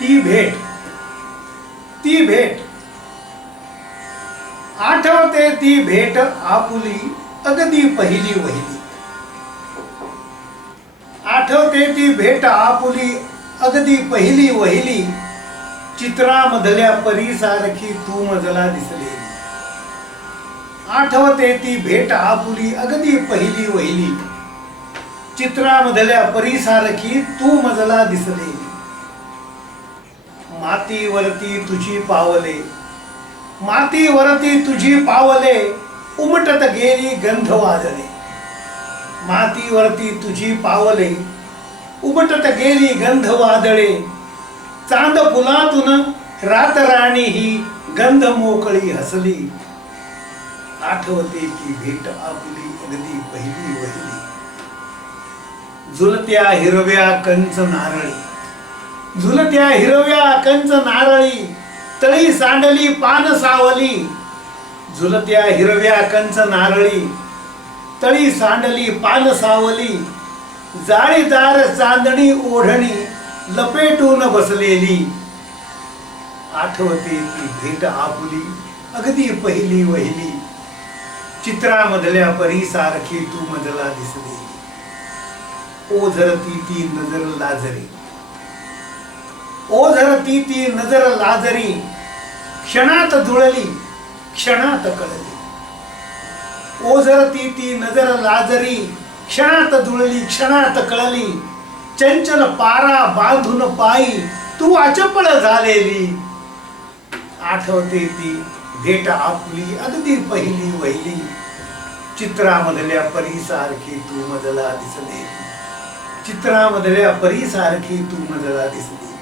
ती भेट. ती भेट. आठवते ती भेट आपुली अगदी पहिली वहिली. आठवते ती भेट आपुली अगदी पहिली वहिली. चित्रामधल्या परीसारखी तू मजला दिसलेली. आठवते ती भेट आपुली अगदी पहिली वहिली. चित्रामधल्या परीसारखी तू मजला दिसलेली. मातीवरती तुझी पावले. मातीवरती तुझी पावले उमटत गेली गंध वाजले. मातीवरती तुझी पावले उमटत गेली गंध वादळे. चांद फुलातून रातराणी ही गंध मोकळी हसली. आठवते की भेट आपली अगदी पहिली वहिली. झुलत्या हिरव्या कंच नारळी. झुलत्या हिरव्या कंच नारळी तळी सांडली पान सावली. झुलत्या हिरव्या कंच नारळी तळी सांडली पान सावली. जाळीदार चांदणी ओढणी लपेटून बसलेली. आठवते ती भेट आपुली अगदी पहिली वहिली. चित्रामधल्या परीसारखी तू मजला दिसली. ओझरती ती नजर लाजरी. ओझरती ती नजर लाजरी क्षणात जुळली क्षणात कळली ओझरती ती नजर लाजरी क्षणात जुळली क्षणात कळली चंचल पारा बांधून पायी तू अचपळ झालेली आठवते ती भेट आपली अगदी पहिली वहिली चित्रामधल्या परीसारखी तू मजला दिसली चित्रामधल्या परीसारखी तू मजला दिसली